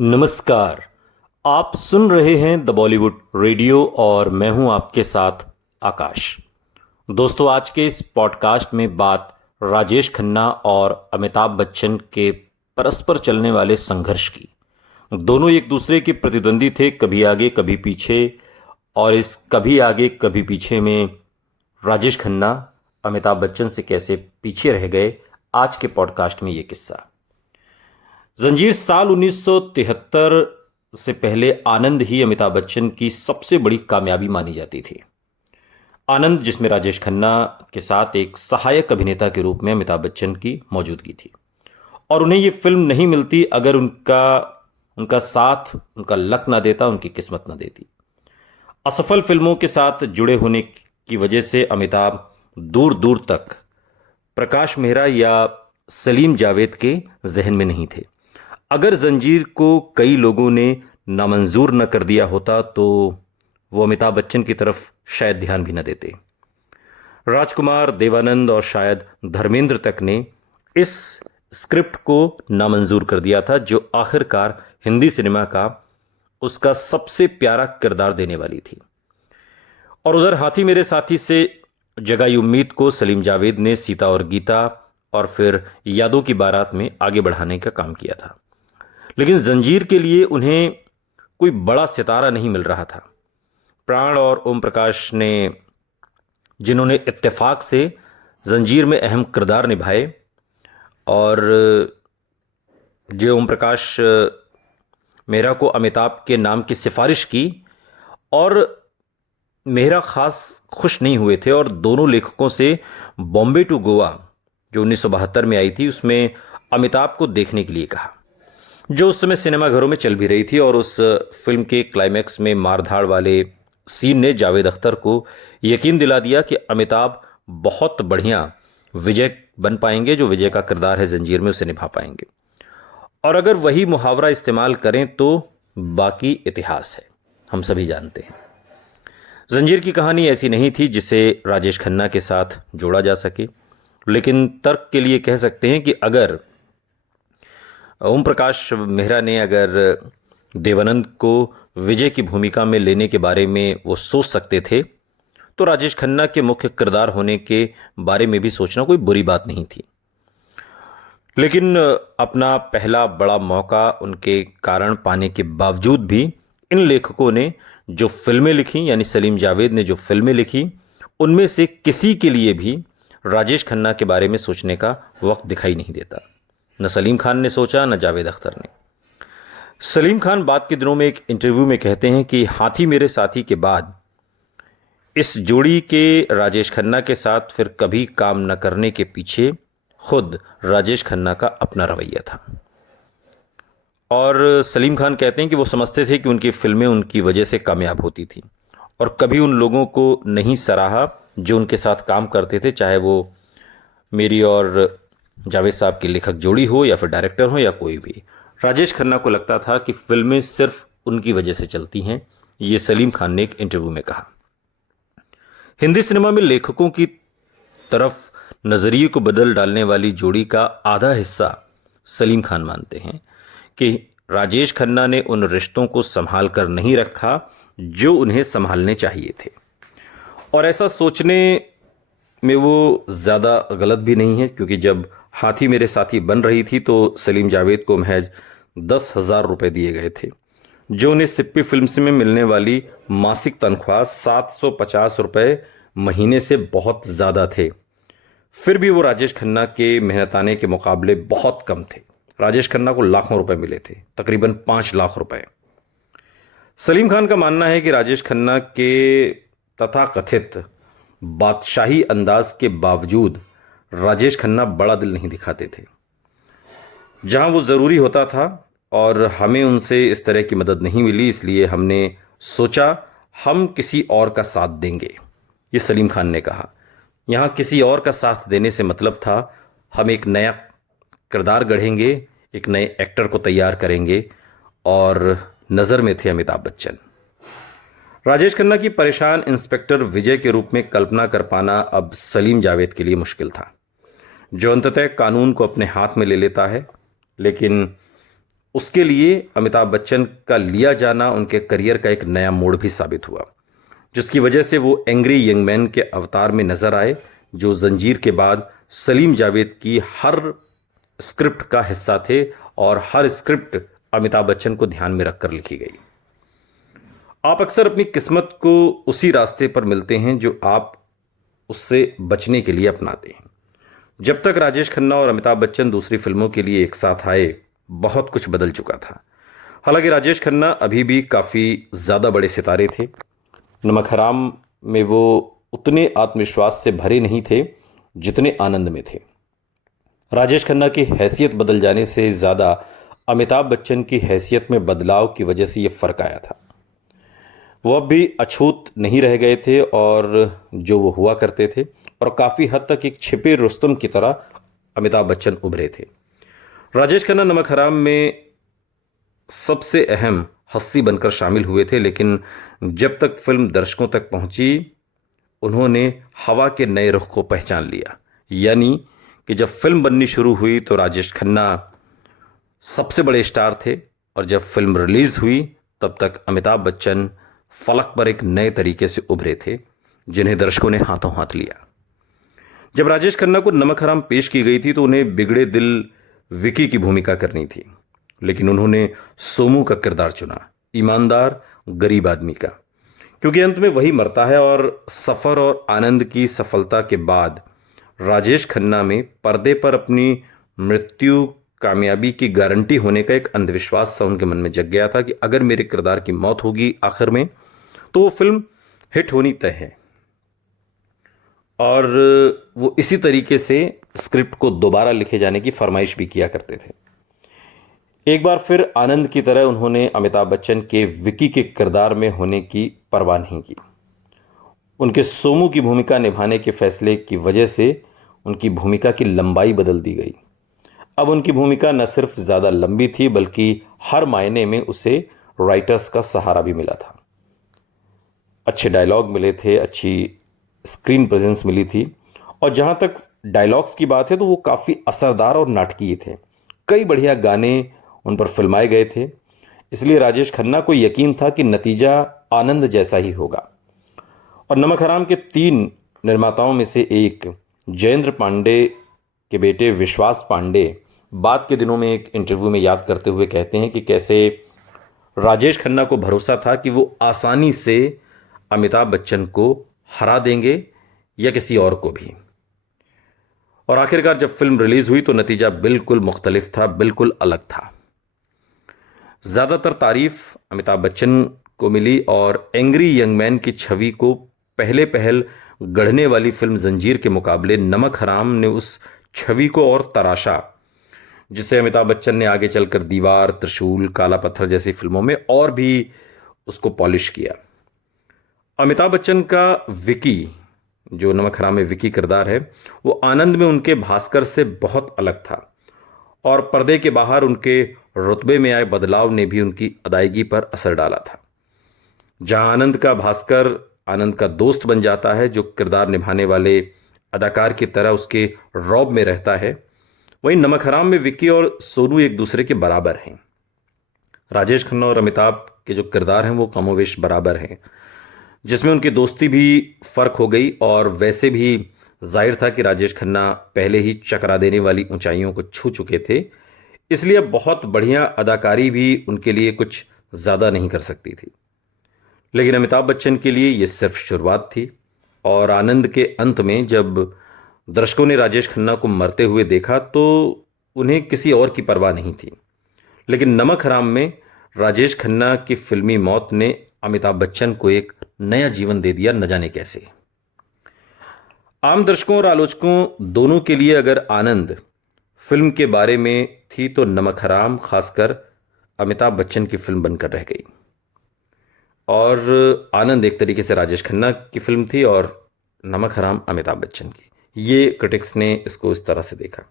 नमस्कार। आप सुन रहे हैं द बॉलीवुड रेडियो और मैं हूं आपके साथ आकाश। दोस्तों, आज के इस पॉडकास्ट में बात राजेश खन्ना और अमिताभ बच्चन के परस्पर चलने वाले संघर्ष की। दोनों एक दूसरे के प्रतिद्वंदी थे, कभी आगे कभी पीछे, और इस कभी आगे कभी पीछे में राजेश खन्ना अमिताभ बच्चन से कैसे पीछे रह गए, आज के पॉडकास्ट में ये किस्सा। जंजीर साल 1973 से पहले आनंद ही अमिताभ बच्चन की सबसे बड़ी कामयाबी मानी जाती थी। आनंद, जिसमें राजेश खन्ना के साथ एक सहायक अभिनेता के रूप में अमिताभ बच्चन की मौजूदगी थी, और उन्हें ये फिल्म नहीं मिलती अगर उनका साथ उनका लक ना देता, उनकी किस्मत ना देती। असफल फिल्मों के साथ जुड़े होने की वजह से अमिताभ दूर दूर तक प्रकाश मेहरा या सलीम जावेद के जहन में नहीं थे। अगर जंजीर को कई लोगों ने नामंजूर न कर दिया होता तो वो अमिताभ बच्चन की तरफ शायद ध्यान भी न देते। राजकुमार, देवानंद और शायद धर्मेंद्र तक ने इस स्क्रिप्ट को नामंजूर कर दिया था, जो आखिरकार हिंदी सिनेमा का उसका सबसे प्यारा किरदार देने वाली थी। और उधर हाथी मेरे साथी से जगाई उम्मीद को सलीम जावेद ने सीता और गीता और फिर यादों की बारात में आगे बढ़ाने का काम किया था। लेकिन जंजीर के लिए उन्हें कोई बड़ा सितारा नहीं मिल रहा था। प्राण और ओम प्रकाश ने, जिन्होंने इत्तेफाक से जंजीर में अहम किरदार निभाए, और जो ओम प्रकाश मेहरा को अमिताभ के नाम की सिफारिश की, और मेहरा खास खुश नहीं हुए थे और दोनों लेखकों से बॉम्बे टू गोवा जो 1972 में आई थी उसमें अमिताभ को देखने के लिए कहा, जो उस समय सिनेमाघरों में चल भी रही थी। और उस फिल्म के क्लाइमैक्स में मारधाड़ वाले सीन ने जावेद अख्तर को यकीन दिला दिया कि अमिताभ बहुत बढ़िया विजय बन पाएंगे, जो विजय का किरदार है जंजीर में उसे निभा पाएंगे। और अगर वही मुहावरा इस्तेमाल करें तो बाकी इतिहास है, हम सभी जानते हैं। जंजीर की कहानी ऐसी नहीं थी जिसे राजेश खन्ना के साथ जोड़ा जा सके, लेकिन तर्क के लिए कह सकते हैं कि अगर ओम प्रकाश मेहरा ने अगर देवानंद को विजय की भूमिका में लेने के बारे में वो सोच सकते थे, तो राजेश खन्ना के मुख्य किरदार होने के बारे में भी सोचना कोई बुरी बात नहीं थी। लेकिन अपना पहला बड़ा मौका उनके कारण पाने के बावजूद भी इन लेखकों ने जो फिल्में लिखी, यानी सलीम जावेद ने जो फिल्में लिखी, उनमें से किसी के लिए भी राजेश खन्ना के बारे में सोचने का वक्त दिखाई नहीं देता। न सलीम खान ने सोचा, न जावेद अख्तर ने। सलीम खान बाद के दिनों में एक इंटरव्यू में कहते हैं कि हाथी मेरे साथी के बाद इस जोड़ी के राजेश खन्ना के साथ फिर कभी काम न करने के पीछे खुद राजेश खन्ना का अपना रवैया था। और सलीम खान कहते हैं कि वो समझते थे कि उनकी फिल्में उनकी वजह से कामयाब होती थी, और कभी उन लोगों को नहीं सराहा जो उनके साथ काम करते थे, चाहे वो मेरी और जावेद साहब की लेखक जोड़ी हो या फिर डायरेक्टर हो या कोई भी। राजेश खन्ना को लगता था कि फिल्में सिर्फ उनकी वजह से चलती हैं, ये सलीम खान ने एक इंटरव्यू में कहा। हिंदी सिनेमा में लेखकों की तरफ नजरिए को बदल डालने वाली जोड़ी का आधा हिस्सा सलीम खान मानते हैं कि राजेश खन्ना ने उन रिश्तों को संभाल कर नहीं रखा जो उन्हें संभालने चाहिए थे। और ऐसा सोचने में वो ज़्यादा गलत भी नहीं है, क्योंकि जब हाथी मेरे साथी बन रही थी तो सलीम जावेद को महज 10,000 रुपये दिए गए थे, जो उन्हें सिप्पी फिल्म्स में मिलने वाली मासिक तनख्वाह 750 रुपये महीने से बहुत ज़्यादा थे। फिर भी वो राजेश खन्ना के मेहनताने के मुकाबले बहुत कम थे। राजेश खन्ना को लाखों रुपए मिले थे, तकरीबन 5 लाख रुपए। सलीम खान का मानना है कि राजेश खन्ना के तथाकथित बादशाही अंदाज के बावजूद राजेश खन्ना बड़ा दिल नहीं दिखाते थे जहां वो ज़रूरी होता था, और हमें उनसे इस तरह की मदद नहीं मिली, इसलिए हमने सोचा हम किसी और का साथ देंगे, ये सलीम खान ने कहा। यहाँ किसी और का साथ देने से मतलब था हम एक नया किरदार गढ़ेंगे, एक नए एक्टर को तैयार करेंगे, और नज़र में थे अमिताभ बच्चन। राजेश खन्ना की परेशान इंस्पेक्टर विजय के रूप में कल्पना कर पाना अब सलीम जावेद के लिए मुश्किल था, जो अंततः कानून को अपने हाथ में ले लेता है, लेकिन उसके लिए अमिताभ बच्चन का लिया जाना उनके करियर का एक नया मोड़ भी साबित हुआ, जिसकी वजह से वो एंग्री यंग मैन के अवतार में नजर आए, जो जंजीर के बाद सलीम जावेद की हर स्क्रिप्ट का हिस्सा थे और हर स्क्रिप्ट अमिताभ बच्चन को ध्यान में रखकर लिखी गई। आप अक्सर अपनी किस्मत को उसी रास्ते पर मिलते हैं जो आप उससे बचने के लिए अपनाते हैं। जब तक राजेश खन्ना और अमिताभ बच्चन दूसरी फिल्मों के लिए एक साथ आए, बहुत कुछ बदल चुका था। हालांकि राजेश खन्ना अभी भी काफ़ी ज़्यादा बड़े सितारे थे। नमक हराम में वो उतने आत्मविश्वास से भरे नहीं थे जितने आनंद में थे। राजेश खन्ना की हैसियत बदल जाने से ज़्यादा अमिताभ बच्चन की हैसियत में बदलाव की वजह से ये फ़र्क आया था। वो अब भी अछूत नहीं रह गए थे और जो वो हुआ करते थे, और काफ़ी हद तक एक छिपे रुस्तम की तरह अमिताभ बच्चन उभरे थे। राजेश खन्ना नमक हराम में सबसे अहम हस्ती बनकर शामिल हुए थे, लेकिन जब तक फिल्म दर्शकों तक पहुंची, उन्होंने हवा के नए रुख को पहचान लिया। यानी कि जब फिल्म बननी शुरू हुई तो राजेश खन्ना सबसे बड़े स्टार थे, और जब फिल्म रिलीज हुई तब तक अमिताभ बच्चन फलक पर एक नए तरीके से उभरे थे, जिन्हें दर्शकों ने हाथों हाथ लिया। जब राजेश खन्ना को नमक हराम पेश की गई थी तो उन्हें बिगड़े दिल विकी की भूमिका करनी थी, लेकिन उन्होंने सोमू का किरदार चुना, ईमानदार गरीब आदमी का, क्योंकि अंत में वही मरता है। और सफर और आनंद की सफलता के बाद राजेश खन्ना में पर्दे पर अपनी मृत्यु कामयाबी की गारंटी होने का एक अंधविश्वास सा उनके मन में जग गया था कि अगर मेरे किरदार की मौत होगी आखिर में तो वो फिल्म हिट होनी तय है। और वो इसी तरीके से स्क्रिप्ट को दोबारा लिखे जाने की फरमाइश भी किया करते थे। एक बार फिर आनंद की तरह उन्होंने अमिताभ बच्चन के विकी के किरदार में होने की परवाह नहीं की। उनके सोमू की भूमिका निभाने के फैसले की वजह से उनकी भूमिका की लंबाई बदल दी गई। अब उनकी भूमिका न सिर्फ ज़्यादा लंबी थी, बल्कि हर मायने में उसे राइटर्स का सहारा भी मिला था। अच्छे डायलॉग मिले थे, अच्छी स्क्रीन प्रेजेंस मिली थी, और जहाँ तक डायलॉग्स की बात है तो वो काफ़ी असरदार और नाटकीय थे। कई बढ़िया गाने उन पर फिल्माए गए थे, इसलिए राजेश खन्ना को यकीन था कि नतीजा आनंद जैसा ही होगा। और नमक हराम के 3 निर्माताओं में से एक जयेंद्र पांडे के बेटे विश्वास पांडे बाद के दिनों में एक इंटरव्यू में याद करते हुए कहते हैं कि कैसे राजेश खन्ना को भरोसा था कि वो आसानी से अमिताभ बच्चन को हरा देंगे या किसी और को भी। और आखिरकार जब फिल्म रिलीज हुई तो नतीजा बिल्कुल मुख्तलिफ था, बिल्कुल अलग था। ज़्यादातर तारीफ अमिताभ बच्चन को मिली और एंग्री यंग मैन की छवि को पहले पहल गढ़ने वाली फिल्म जंजीर के मुकाबले नमक हराम ने उस छवि को और तराशा, जिसे अमिताभ बच्चन ने आगे चलकर दीवार, त्रिशूल, काला पत्थर जैसी फिल्मों में और भी उसको पॉलिश किया। अमिताभ बच्चन का विकी, जो नमक हराम में विकी किरदार है, वो आनंद में उनके भास्कर से बहुत अलग था, और पर्दे के बाहर उनके रुतबे में आए बदलाव ने भी उनकी अदायगी पर असर डाला था। जहां आनंद का भास्कर आनंद का दोस्त बन जाता है, जो किरदार निभाने वाले अदाकार की तरह उसके रौब में रहता है, वहीं नमक हराम में विक्की और सोनू एक दूसरे के बराबर हैं। राजेश खन्ना और अमिताभ के जो किरदार हैं वो कमोवेश बराबर हैं, जिसमें उनकी दोस्ती भी फर्क हो गई। और वैसे भी जाहिर था कि राजेश खन्ना पहले ही चकरा देने वाली ऊंचाइयों को छू चुके थे, इसलिए बहुत बढ़िया अदाकारी भी उनके लिए कुछ ज़्यादा नहीं कर सकती थी। लेकिन अमिताभ बच्चन के लिए ये सिर्फ शुरुआत थी, और आनंद के अंत में जब दर्शकों ने राजेश खन्ना को मरते हुए देखा तो उन्हें किसी और की परवाह नहीं थी। लेकिन नमक हराम में राजेश खन्ना की फिल्मी मौत ने अमिताभ बच्चन को एक नया जीवन दे दिया, न जाने कैसे। आम दर्शकों और आलोचकों दोनों के लिए अगर आनंद फिल्म के बारे में थी तो नमक हराम खासकर अमिताभ बच्चन की फिल्म बनकर रह गई। और आनंद एक तरीके से राजेश खन्ना की फिल्म थी और नमक हराम अमिताभ बच्चन की। ये क्रिटिक्स ने इसको इस तरह से देखा।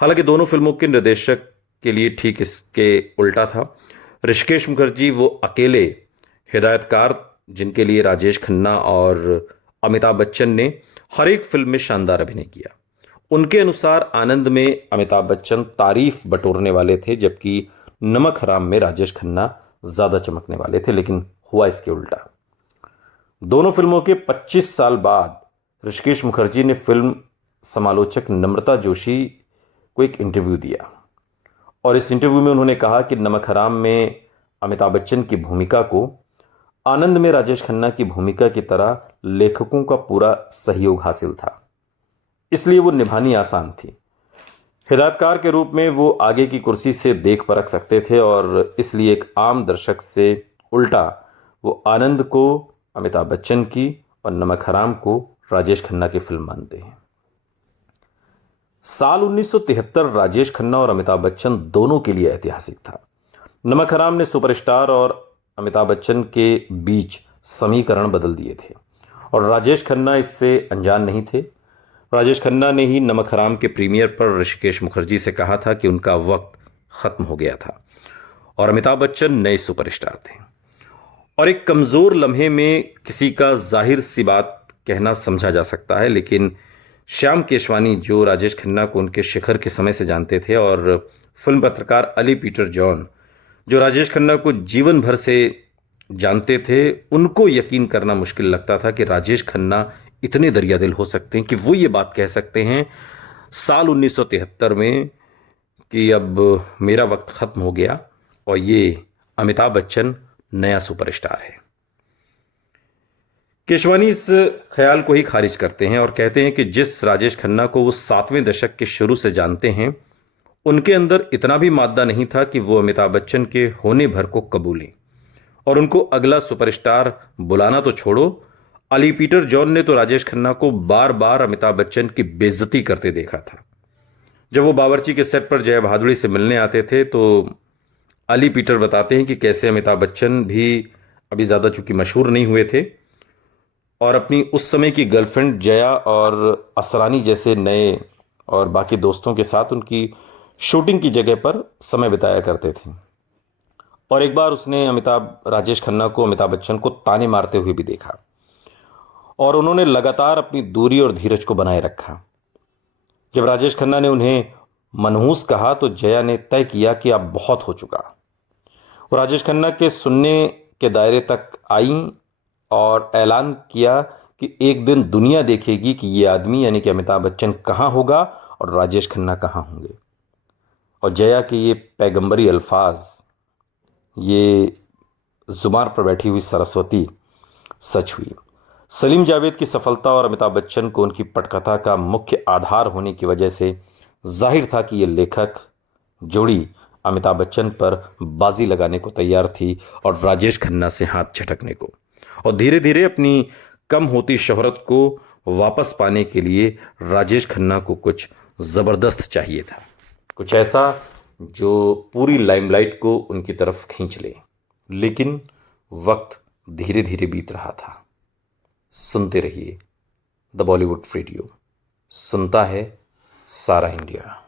हालांकि दोनों फिल्मों के निर्देशक के लिए ठीक इसके उल्टा था। ऋषिकेश मुखर्जी वो अकेले हिदायतकार जिनके लिए राजेश खन्ना और अमिताभ बच्चन ने हर एक फिल्म में शानदार अभिनय किया। उनके अनुसार आनंद में अमिताभ बच्चन तारीफ बटोरने वाले थे, जबकि नमक हराम में राजेश खन्ना ज़्यादा चमकने वाले थे, लेकिन हुआ इसके उल्टा। दोनों फिल्मों के 25 साल बाद ऋषिकेश मुखर्जी ने फिल्म समालोचक नम्रता जोशी को एक इंटरव्यू दिया और इस इंटरव्यू में उन्होंने कहा कि नमक हराम में अमिताभ बच्चन की भूमिका को आनंद में राजेश खन्ना की भूमिका की तरह लेखकों का पूरा सहयोग हासिल था, इसलिए वो निभानी आसान थी। हिदायतकार के रूप में वो आगे की कुर्सी से देख परख सकते थे और इसलिए एक आम दर्शक से उल्टा वो आनंद को अमिताभ बच्चन की और नमक हराम को राजेश खन्ना की फिल्म मानते हैं। साल 1973 राजेश खन्ना और अमिताभ बच्चन दोनों के लिए ऐतिहासिक था। नमक हराम ने सुपरस्टार और अमिताभ बच्चन के बीच समीकरण बदल दिए थे और राजेश खन्ना इससे अनजान नहीं थे। राजेश खन्ना ने ही नमक हराम के प्रीमियर पर ऋषिकेश मुखर्जी से कहा था कि उनका वक्त खत्म हो गया था और अमिताभ बच्चन नए सुपरस्टार थे। और एक कमजोर लम्हे में किसी का जाहिर सी बात कहना समझा जा सकता है, लेकिन श्याम केशवानी जो राजेश खन्ना को उनके शिखर के समय से जानते थे और फिल्म पत्रकार अली पीटर जॉन जो राजेश खन्ना को जीवन भर से जानते थे, उनको यकीन करना मुश्किल लगता था कि राजेश खन्ना इतने दरियादिल हो सकते हैं कि वो ये बात कह सकते हैं साल 1973 में कि अब मेरा वक्त खत्म हो गया और ये अमिताभ बच्चन नया सुपरस्टार है। केशवानी इस ख्याल को ही खारिज करते हैं और कहते हैं कि जिस राजेश खन्ना को वो 7वें दशक के शुरू से जानते हैं, उनके अंदर इतना भी मादा नहीं था कि वो अमिताभ बच्चन के होने भर को कबूलें और उनको अगला सुपरस्टार बुलाना तो छोड़ो, अली पीटर जॉन ने तो राजेश खन्ना को बार बार अमिताभ बच्चन की बेइज्जती करते देखा था। जब वो बावर्ची के सेट पर जया भादुड़ी से मिलने आते थे तो अली पीटर बताते हैं कि कैसे अमिताभ बच्चन भी अभी ज़्यादा चूंकि मशहूर नहीं हुए थे और अपनी उस समय की गर्लफ्रेंड जया और असरानी जैसे नए और बाकी दोस्तों के साथ उनकी शूटिंग की जगह पर समय बिताया करते थे। और एक बार उसने राजेश खन्ना को अमिताभ बच्चन को ताने मारते हुए भी देखा और उन्होंने लगातार अपनी दूरी और धीरज को बनाए रखा। जब राजेश खन्ना ने उन्हें मनहूस कहा तो जया ने तय किया कि अब बहुत हो चुका। वो राजेश खन्ना के सुनने के दायरे तक आई और ऐलान किया कि एक दिन दुनिया देखेगी कि ये आदमी यानी कि अमिताभ बच्चन कहाँ होगा और राजेश खन्ना कहाँ होंगे। और जया के ये पैगंबरी अल्फाज, ये जुबान पर बैठी हुई सरस्वती सच हुई। सलीम जावेद की सफलता और अमिताभ बच्चन को उनकी पटकथा का मुख्य आधार होने की वजह से जाहिर था कि ये लेखक जोड़ी अमिताभ बच्चन पर बाजी लगाने को तैयार थी और राजेश खन्ना से हाथ झटकने को, और धीरे धीरे अपनी कम होती शोहरत को वापस पाने के लिए राजेश खन्ना को कुछ ज़बरदस्त चाहिए था, कुछ ऐसा जो पूरी लाइमलाइट को उनकी तरफ खींच ले। लेकिन वक्त धीरे धीरे बीत रहा था। सुनते रहिए द बॉलीवुड रेडियो, सुनता है सारा इंडिया।